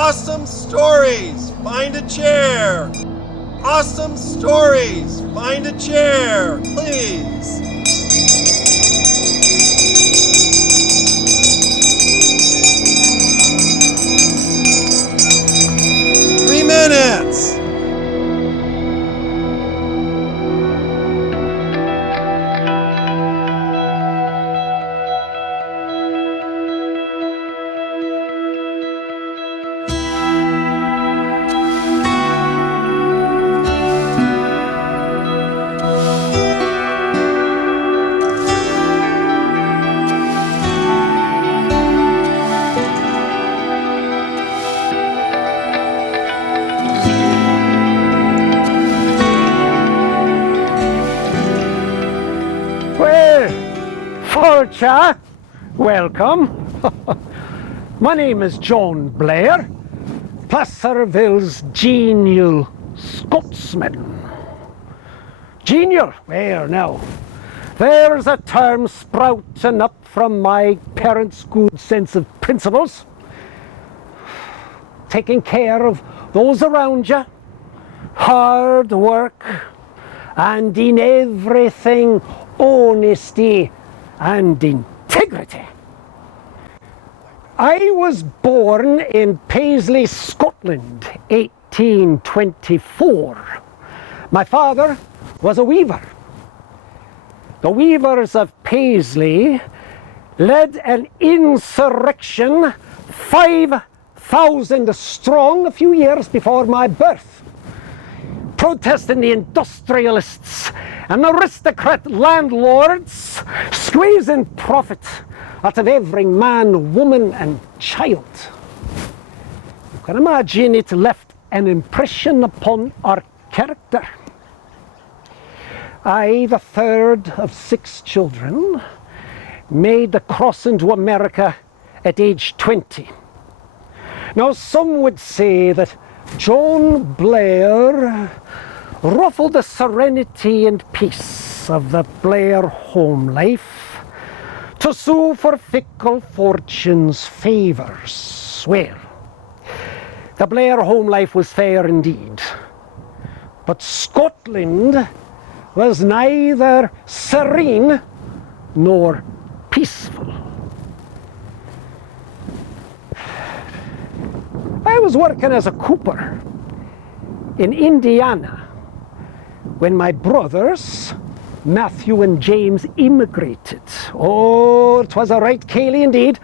Awesome stories, find a chair. Awesome stories, find a chair, please. Minutes. Fulcha, welcome. My name is John Blair, Placerville's genial Scotsman. Genial? Where now? There's a term sprouting up from my parents' good sense of principles. Taking care of those around you, hard work, and in everything honesty and integrity. I was born in Paisley, Scotland, 1824. My father was a weaver. The weavers of Paisley led an insurrection 5,000 strong a few years before my birth, protesting the industrialists and aristocrat landlords, squeezing profit out of every man, woman and child. You can imagine it left an impression upon our character. I, the third of 6 children, made the crossing to America at age 20. Now some would say that John Blair ruffled the serenity and peace of the Blair home life to sue for fickle fortune's favours. Well, the Blair home life was fair indeed, but Scotland was neither serene nor peaceful. I was working as a cooper in Indiana when my brothers, Matthew and James, immigrated. Oh, it was a right Cayley indeed.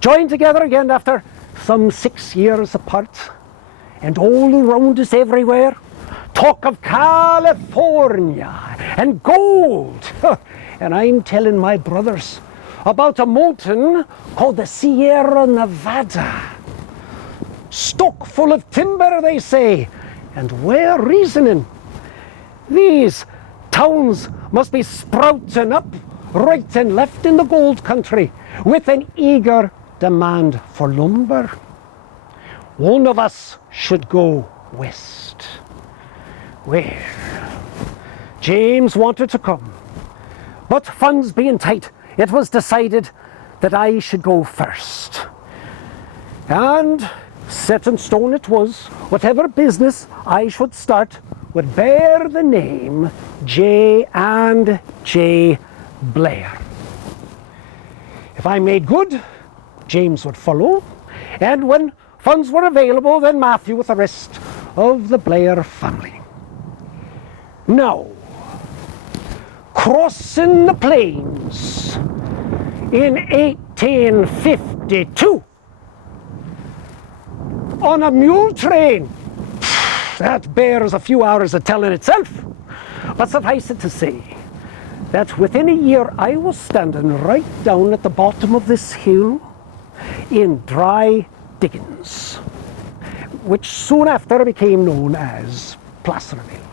Joined together again after some 6 years apart. And all around us everywhere, talk of California and gold. And I'm telling my brothers about a mountain called the Sierra Nevada. Stock full of timber, they say, and we're reasoning. These towns must be sprouting up right and left in the gold country with an eager demand for lumber. One of us should go west. Where? James wanted to come, but funds being tight, it was decided that I should go first. And set in stone it was, whatever business I should start would bear the name J and J Blair. If I made good, James would follow, and when funds were available, then Matthew with the rest of the Blair family. Now, crossing the plains in 1852 on a mule train. That bears a few hours of telling itself. But suffice it to say that within a year I was standing right down at the bottom of this hill in dry diggings, which soon after became known as Placerville.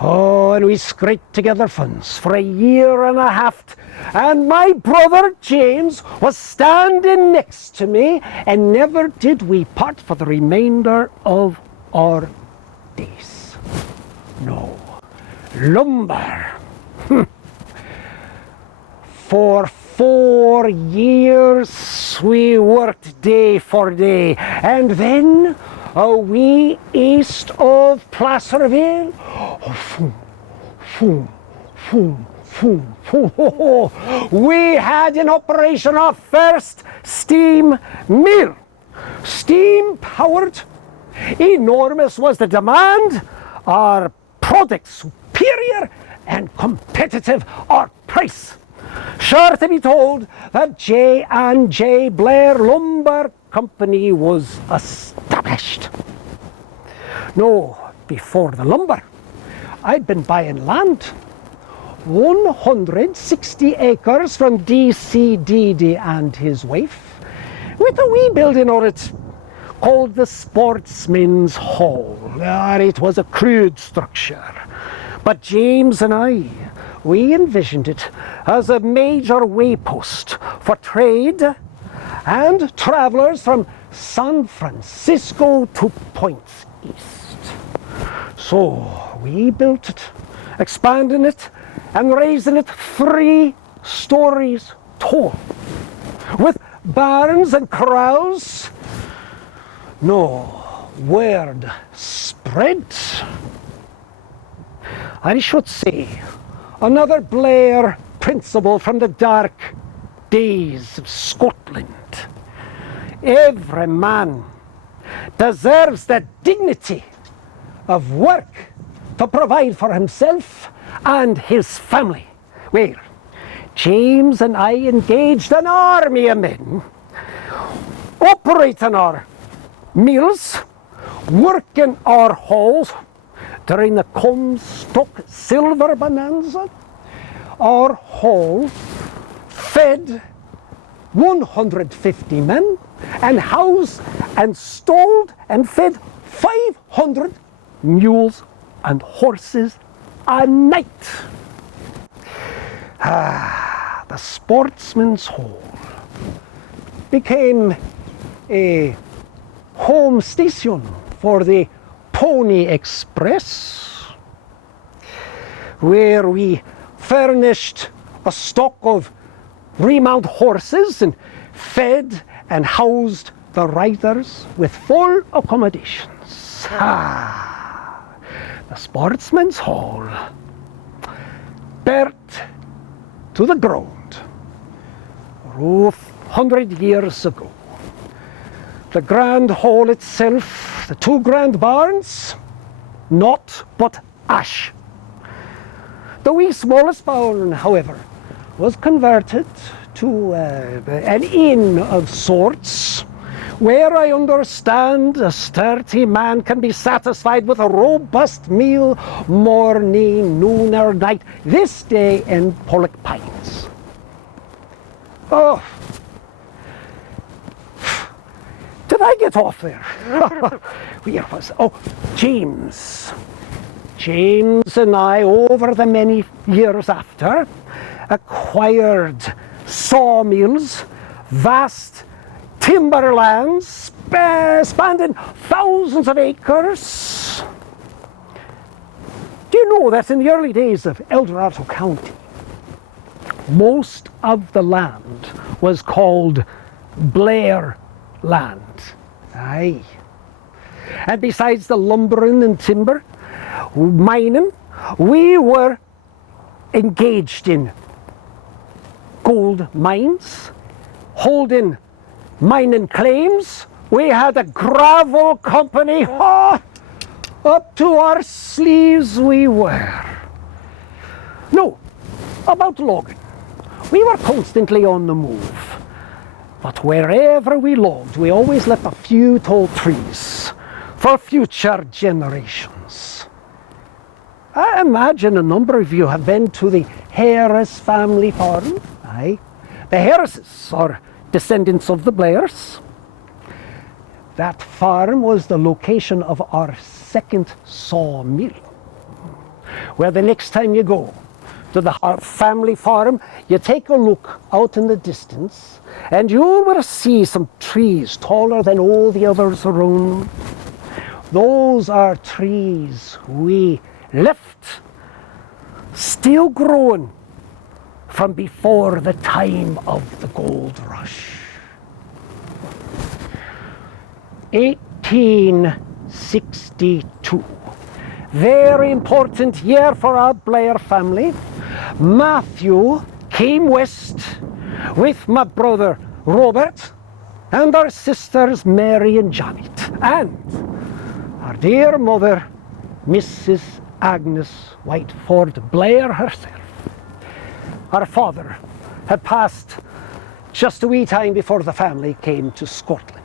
Oh, and we scraped together funds for a year and a half, and my brother James was standing next to me, and never did we part for the remainder of our days. No, lumber. For 4 years we worked day for day, and then a wee east of Placerville, we had in operation our first steam mill. Steam powered, enormous was the demand, our product superior and competitive our price. Sure to be told that J&J Blair Lumber Company was established. No, before the lumber, I'd been buying land. 160 acres from D.C. Deedy and his wife, with a wee building on it called the Sportsman's Hall. It was a crude structure, but James and I, we envisioned it as a major waypost for trade and travelers from San Francisco to points east. So we built it, expanding it and raising it 3 stories tall, with barns and corrals. No, word spread. I should say, another Blair principle from the dark days of Scotland. Every man deserves the dignity of work to provide for himself and his family. Well, James and I engaged an army of men, operating our mills, working our halls. During the Comstock Silver Bonanza, our hall fed 150 men and housed and stalled and fed 500 mules and horses a night. The Sportsman's Hall became a home station for the Pony Express, where we furnished a stock of remount horses and fed and housed the riders with full accommodations. The Sportsman's Hall burnt to the ground 100 years ago. The grand hall itself, the 2 grand barns, naught but ash. The wee smallest barn, however, was converted to an inn of sorts, where I understand a sturdy man can be satisfied with a robust meal morning, noon or night, this day in Pollock Pines. Oh, did I get off there? Where was, James. James and I, over the many years after, acquired sawmills, vast timberlands, spanning thousands of acres. Do you know that in the early days of Dorado County, most of the land was called Blair land? Aye. And besides the lumbering and timber, mining, we were engaged in gold mines, holding mining claims. We had a gravel company. Up to our sleeves we were. No, about logging. We were constantly on the move. But wherever we logged, we always left a few tall trees for future generations. I imagine a number of you have been to the Harris family farm. Aye. The Harrises are descendants of the Blairs. That farm was the location of our second sawmill. Well, the next time you go to the family farm, you take a look out in the distance and you will see some trees taller than all the others around. Those are trees we left still growing from before the time of the gold rush. 1862. Very important year for our Blair family. Matthew came west with my brother Robert and our sisters Mary and Janet, and our dear mother, Mrs. Agnes Whiteford Blair herself. Our father had passed just a wee time before the family came to Scotland.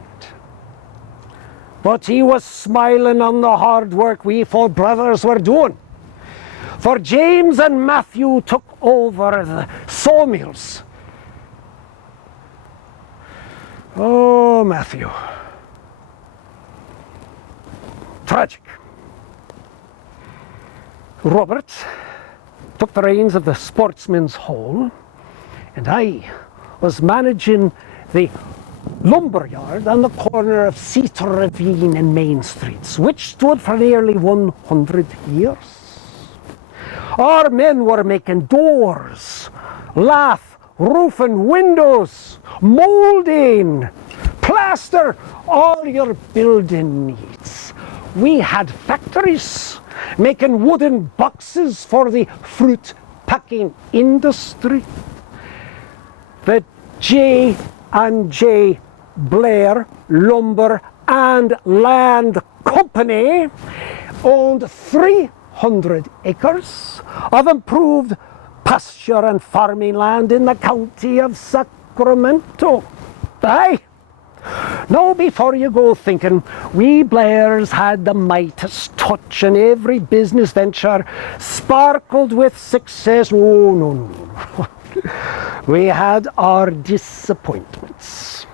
But he was smiling on the hard work we four brothers were doing. For James and Matthew took over the sawmills. Oh, Matthew. Tragic. Robert took the reins of the Sportsman's Hall, and I was managing the lumberyard on the corner of Cedar Ravine and Main Streets, which stood for nearly 100 years. Our men were making doors, lath, roof and windows, molding, plaster, all your building needs. We had factories making wooden boxes for the fruit packing industry. The J&J Blair Lumber and Land Company owned 300 acres of improved pasture and farming land in the county of Sacramento. Aye. Now, before you go thinking we Blairs had the Midas touch and every business venture sparkled with success, oh, no. We had our disappointments.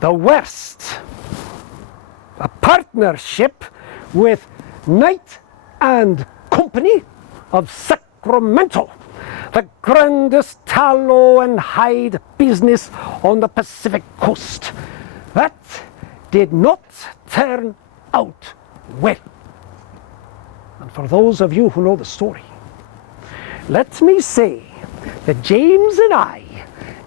The worst, a partnership with Knight and Company of Sacramento, the grandest tallow and hide business on the Pacific coast. That did not turn out well. And for those of you who know the story, let me say that James and I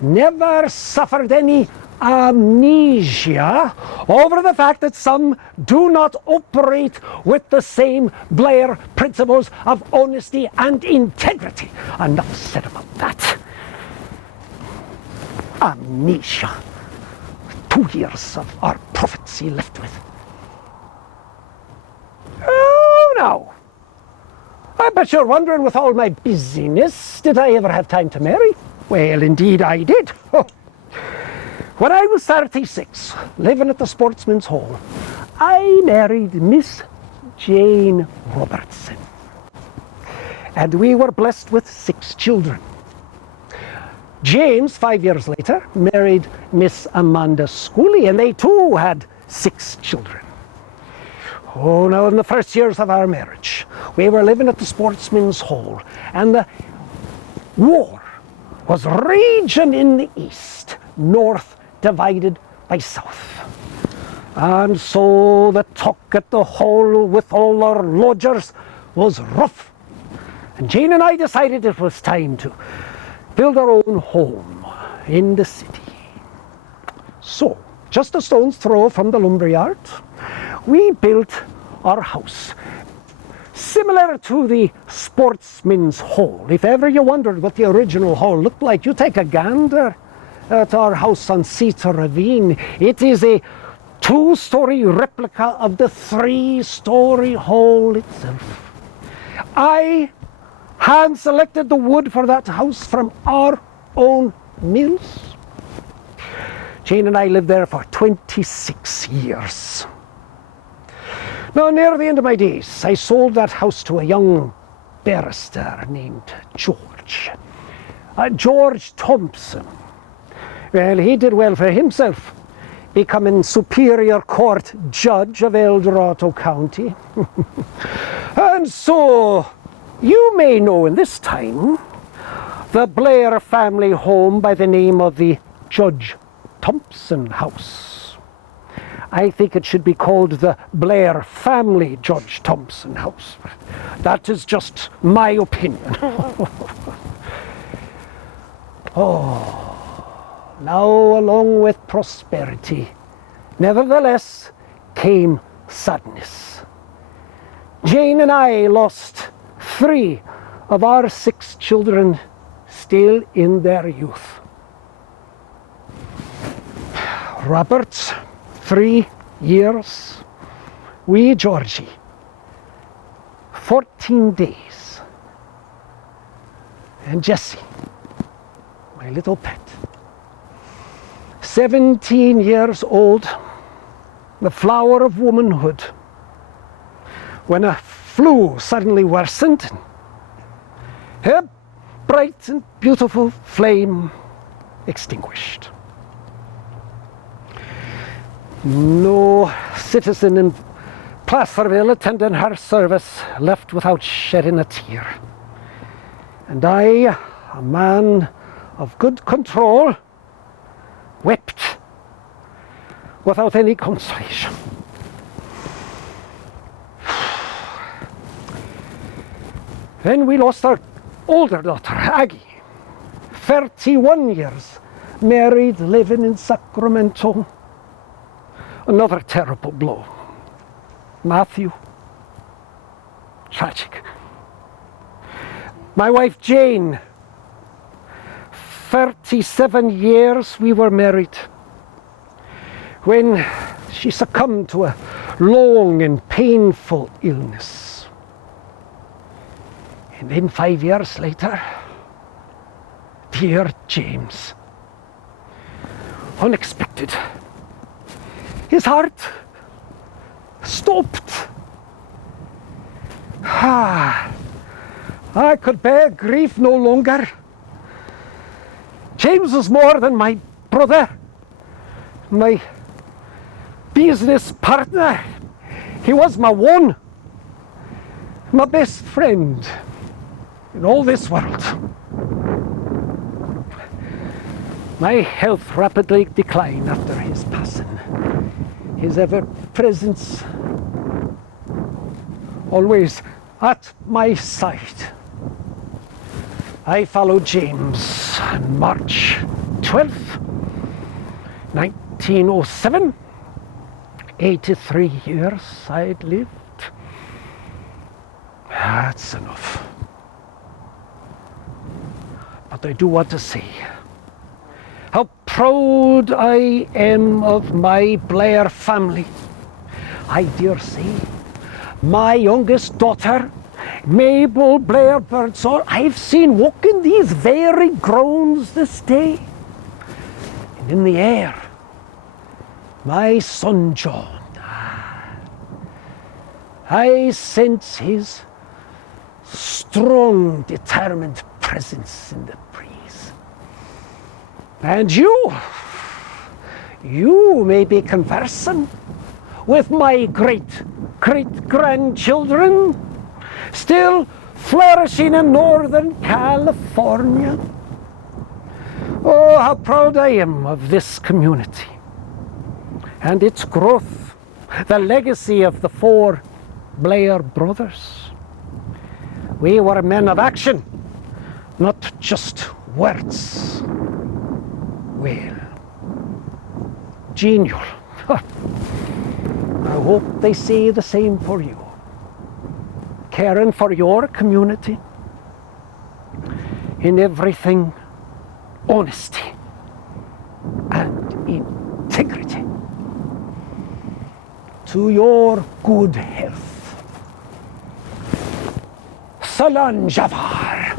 never suffered any amnesia over the fact that some do not operate with the same Blair principles of honesty and integrity. Enough said about that. Amnesia. 2 years of our prophecy left with. Oh, no. I bet you're wondering, with all my busyness, did I ever have time to marry? Well, indeed I did. When I was 36, living at the Sportsman's Hall, I married Miss Jane Robertson. And we were blessed with 6 children. James, 5 years later, married Miss Amanda Schooley, and they too had 6 children. Oh, now in the first years of our marriage, we were living at the Sportsman's Hall, and the war was raging in the east, north divided by south. And so the talk at the hall with all our lodgers was rough. And Jane and I decided it was time to build our own home in the city. So, just a stone's throw from the lumberyard, we built our house, similar to the Sportsman's Hall. If ever you wondered what the original hall looked like, you take a gander at our house on Cedar Ravine. It is a 2-story replica of the 3-story hall itself. I hand-selected the wood for that house from our own mills. Jane and I lived there for 26 years. Now, near the end of my days, I sold that house to a young barrister named George. George Thompson. Well, he did well for himself, becoming Superior Court Judge of Dorado County. And so, you may know in this time, the Blair family home by the name of the Judge Thompson House. I think it should be called the Blair family Judge Thompson House. That is just my opinion. Now, along with prosperity, nevertheless, came sadness. Jane and I lost 3 of our 6 children still in their youth. Robert, 3 years. Wee Georgie, 14 days. And Jessie, my little pet, 17 years old, the flower of womanhood, when a flu suddenly worsened, her bright and beautiful flame extinguished. No citizen in Placerville attending her service left without shedding a tear. And I, a man of good control, wept without any consolation. Then we lost our older daughter, Aggie, 31 years, married, living in Sacramento. Another terrible blow. Matthew, tragic. My wife Jane, 37 years we were married, when she succumbed to a long and painful illness. And then 5 years later, dear James, unexpected. His heart stopped. I could bear grief no longer. James was more than my brother, my business partner. He was my one, my best friend in all this world. My health rapidly declined after his passing. His ever-presence always at my side. I followed James on March 12th, 1907. 83 years I'd lived. That's enough. But I do want to say how proud I am of my Blair family. I dare say my youngest daughter, Mabel Blair Birdsall, I've seen walking these very grounds this day. And in the air, my son John, I sense his strong, determined presence in the breeze. And you may be conversing with my great-great-grandchildren, still flourishing in Northern California. Oh, how proud I am of this community and its growth, the legacy of the 4 Blair brothers. We were men of action, not just words. Well, genial. I hope they say the same for you. Caring for your community. In everything, honesty and integrity. To your good health. Salan Javar.